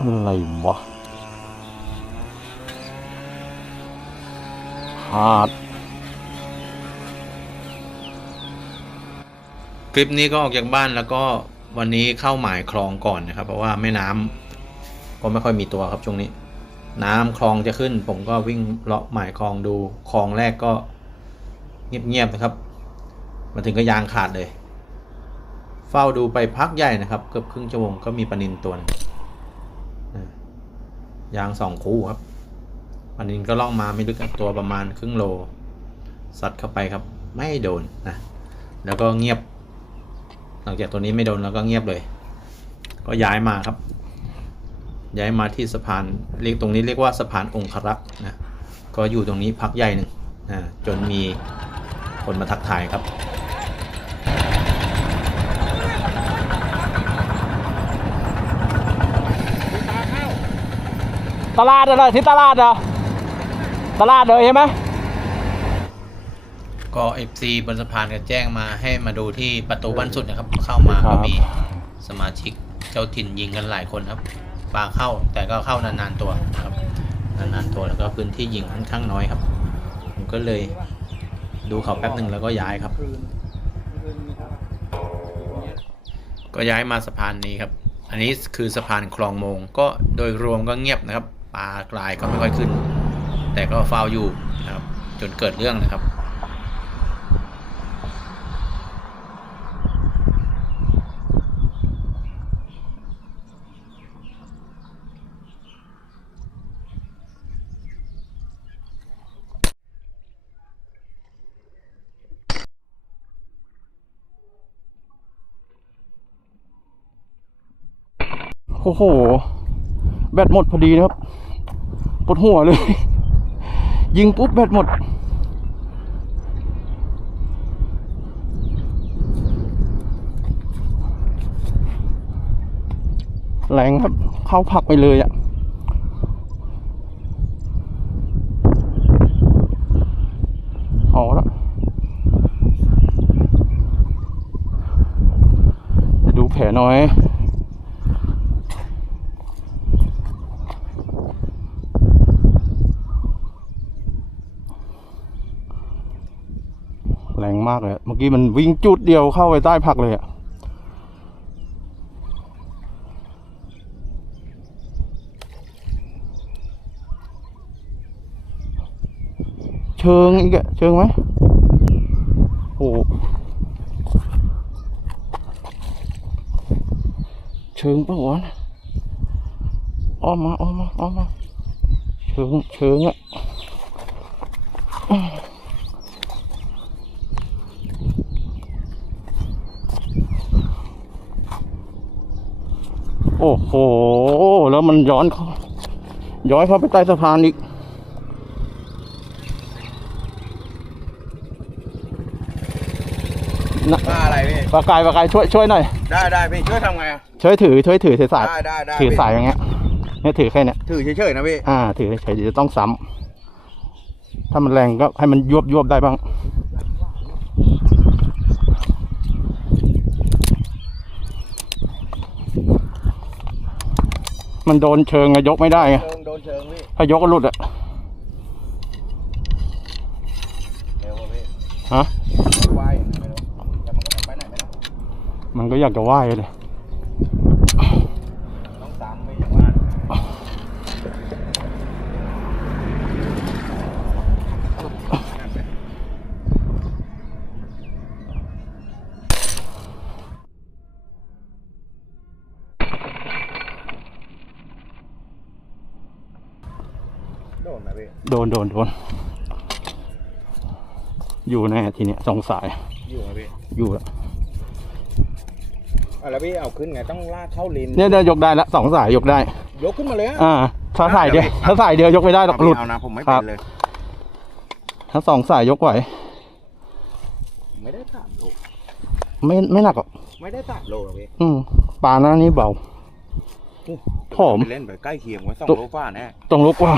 อะไรวะหาด คลิปนี้ก็ออกจากบ้านแล้วก็วันนี้เข้าหมายคลองก่อนนะครับ เพราะว่าแม่น้ำก็ไม่ค่อยมีตัวครับช่วงนี้ น้ำคลองจะขึ้น ผมก็วิ่งเลาะหมายคลองดูคลองแรกก็เงียบๆนะครับ มาถึงก็ยางขาดเลย เฝ้าดูไปพักใหญ่นะครับ เกือบครึ่งชั่วโมงก็มีปลานินตัวนึง ยางสองคู่ครับปลานินก็ล่องมาไม่ลึกตัวประมาณครึ่งโลซัดเข้าไปครับ ไม่โดนนะแล้วก็เงียบ หลังจากตัวนี้ไม่โดนแล้วก็เงียบเลย ก็ย้ายมาครับ ย้ายมาที่สะพานเรียกตรงนี้เรียกว่าสะพานองครักษ์นะก็อยู่ตรงนี้พักใหญ่หนึ่งนะจนมีคนมาทักทายครับ ตลาดอะไรที่ตลาดเหรอตลาดเลยใช่ไหมก็ FC บนสะพานก็แจ้งมาให้มาดูที่ประตูบ้านสุดนะครับ เข้ามาก็มีสมาชิกเจ้าถิ่นยิงกันหลายคนครับปลาเข้าแต่ก็เข้านานๆตัวครับ นานๆตัวแล้วก็พื้นที่ยิงค่อนข้างน้อยครับ ผมก็เลยดูเขาแป๊บหนึ่งแล้วก็ย้ายครับ ก็ย้ายมาสะพานนี้ครับ อันนี้คือสะพานคลองโมงก็โดยรวมก็เงียบนะครับ ปลากลายก็ไม่ค่อยขึ้น แต่ก็เฝ้าอยู่นะครับ จนเกิดเรื่องนะครับโอ้โห แบตหมดพอดีนะครับ วดหัวเลย ยิงปุ๊บแบตหมด แรงครับ เข้าผักไปเลยอะเอาละจะดูแผลหน่อย แรงมา กี้มันวิ่งจุดเดียวเข้าไปใต้ผักเลยอะเชิงอีกอะเชิงไหมโอ้เชิงปะวะอ้อมมาอ้อมมาอ้อมมาเชิงเชิงอะ โอ้โห แล้วมันย้อนเข้าย้อนเข้าไปใต้สะพานอีกนะปลาอะไรพี่ปากกายปากกายช่วยช่วยหน่อย ได้ได้พี่ช่วยทำไงอะช่วยถือ ช่วยถือถือสาย ได้ได้ได้ถือพี่สายอย่างเงี้ย เนี่ยถือแค่เนี้ย ถือเฉยๆนะพี่ อ่า ถือเฉยๆเดี๋ยวจะต้องซ้ำถ้ามันแรงก็ให้มันยวบยวบได้บ้าง มันโดนเชิงอะยกไม่ได้ไงเชิงโดนเชิงพี่ถ้ายกก็หลุดอะเร็วอะพี่ฮะว่ายยังไงไม่รู้แต่มันก็ไปไหนไม่ได้ มันก็อยากจะว่ายเลย ต้องซ้ำไม่อย่างว่า โด นนะพี่โดนโดนโดนอยู่แน่ทีเนี้ยสงสัยอยู่นะพี่อยู่แล้วอะแล้วพี่เอาขึ้นไงต้องลากเข้าลินเนี่ยเดี๋ยวยกได้ละสองสายยกได้ ยกขึ้นมาเลยอะอ่า ถ้าสายเดียวเดี๋ยวถ้าสายเดียวยกไม่ได้หรอกหลุดเอานะผมไม่ครัเป็บนเลย ถ้าสองสายยกไหวไม่ได้สามโลไม่ไม่หนักหรอกไม่ได้สามโลหรอกพี่อืมปลาหน้านี้เบาผมไปเล่นไปใกล้เคียงไว้สองตุ๊โลฟ้าแน่ตรงลุกว่า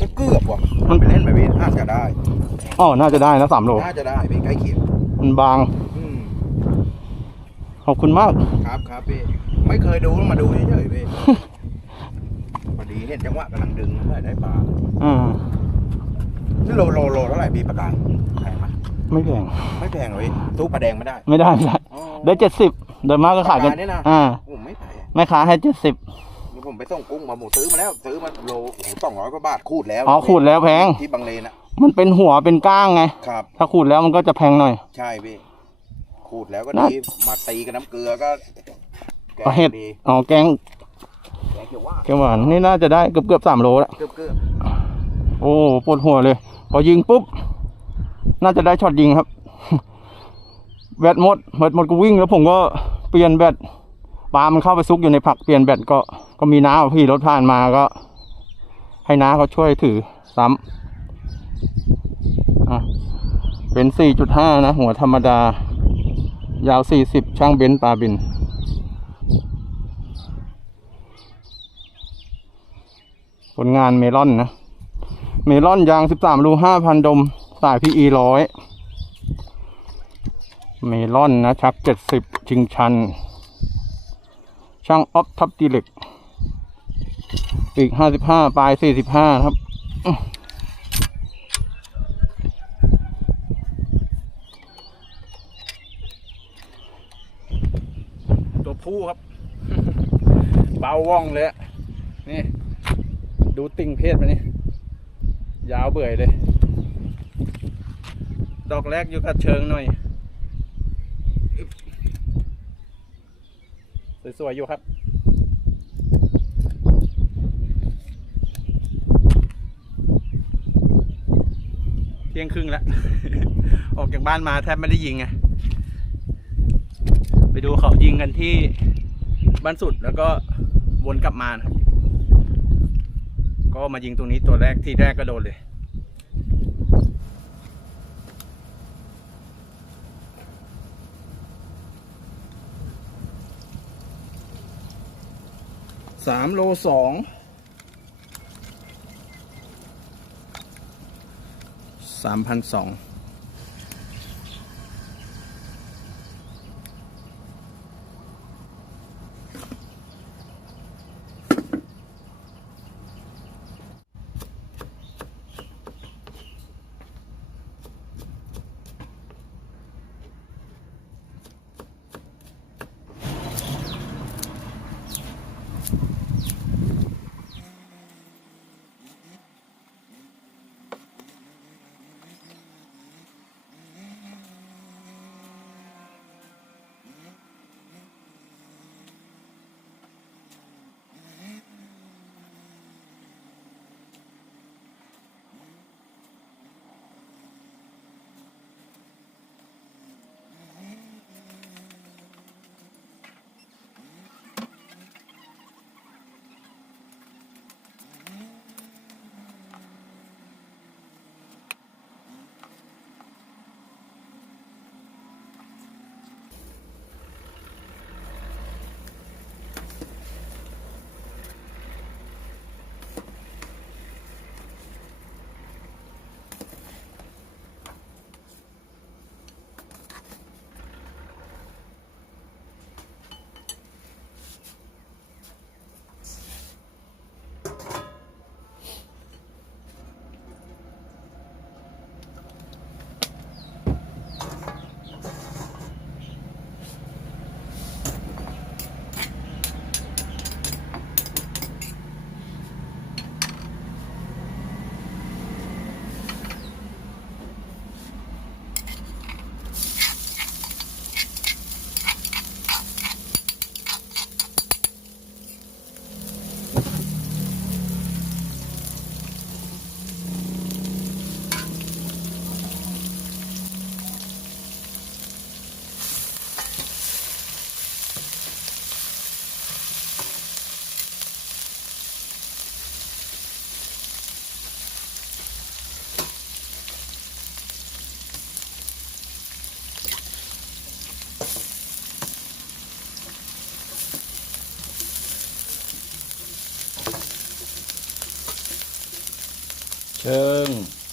ก็เกือบว่ะมันไปเล่นไปพี่น่าจะได้อ๋อน่าจะได้นะสามโลน่าจะได้พี่ใกล้เคียงมันบางอืมขอบคุณมาก ครับครับพี่ไม่เคยดูแล้วมาดูเฉยๆพี่ดีเห็นจังหวะกำลังดึงได้ได้ปลาอืมนี่โลโลโลเท่าไหร่พี่ประกันแพงไหมไม่แพงไม่แพงเลยตู้ปลาแดงไม่ได้ ไม่ได้ไม่ได้อ๋อได้เจ็ดสิบเดินมาก็ขายกันปลาเนี่ยนะอ่าผมไม่แพงแม่ค้าให้เจ็ดสิบนี่ ผมไปส่งกุ้งมาหมูซื้อมาแล้วซื้อมาโลโอ้โหสองร้อยกว่าบาทคูดแล้วอ๋อขูดแล้วแพงที่บางเลนอะมันเป็นหัวเป็นก้างไงครับ ถ้าขูดแล้วมันก็จะแพงหน่อย ใช่พี่คูดแล้วก็นะดีมาตีกับน้ำเกลือก็แกเอาเห็ดดีอ๋อแกงแกงเขียวหวานแกงหวานนี่น่าจะได้เกือบเกือบสามโลแล้วเกลือเกลือโอ้ปวดหัวเลย พอยิงปุ๊บ น่าจะได้ช็อตยิงครับ แบตหมดแบตหมดก็วิ่งแล้วผมก็เปลี่ยนแบตปลามันเข้าไปซุกอยู่ในผักเปลี่ยนแบตก็ ก็มีน้าพี่รถผ่านมาก็ ให้น้าเขาช่วยถือซ้ำเป็นสี่จุดห้านะ หัวธรรมดา ยาวสี่สิบช่างเบนซ์ปลาบิน ผลงานเมลอนนะ เมลอนยาง 13 รู 5,000 ดม สายพีอีร้อยเมลอนนะชัก 70 ชิงชัน ช่างออฟทับตีเหล็ก อีก55ปลาย45ครับ ตัวผู้ครับ เบาว่องเลย นี่ ดูติ่งเพศมันนี่ ยาวเบื่อเลย ดอกแรกอยู่กับเชิงหน่อย สวยๆอยู่ครับ ที่ยงครึ่งแล้ว ออกจากบ้านมาแทบไม่ได้ยิงไง ไปดูเขายิงกันที่บ้านสุดแล้วก็วนกลับมานะครับ ก็มายิงตรงนี้ตัวแรกที่แรกก็โดนเลยสามโลสอง 3,002嗯。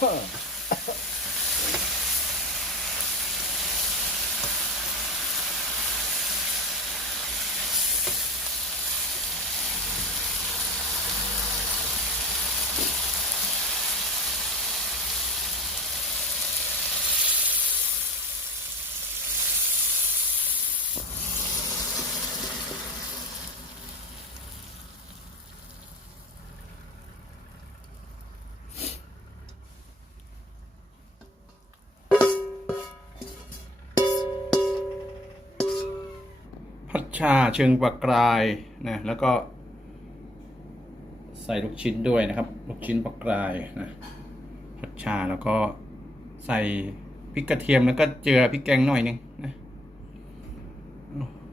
Huh. ชาเชิงปลากรายนะแล้วก็ ใส่ลูกชิ้นด้วยนะครับ ลูกชิ้นปลากรายนะผัดชาแล้วก็ใส่พริกกระเทียมแล้วก็เจือพริกแกงหน่อยหนึงนะ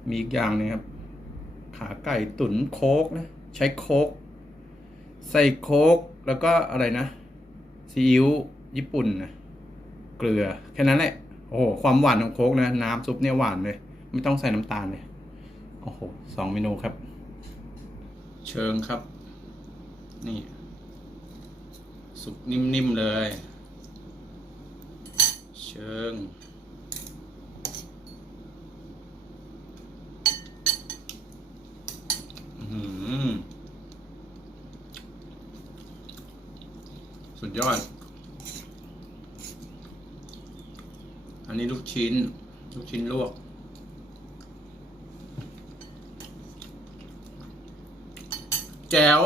มีอีกอย่างนึงครับ ขาไก่ตุ๋นโคกนะใช้โคก ใส่โคกแล้วก็อะไรนะซีอิ๊วญี่ปุ่นนะเกลือแค่นั้นแหละโอ้โหความหวานของโคกนะ น้ำซุปเนี่ยหวานเลย ไม่ต้องใส่น้ำตาลเลย อ้โหสองเมนูครับ เชิงครับ นี่ สุกนิ่ม ๆ เลย เชิงอื้อหือสุดยอด อันนี้ลูกชิ้น ลูกชิ้นลวก จ๋ว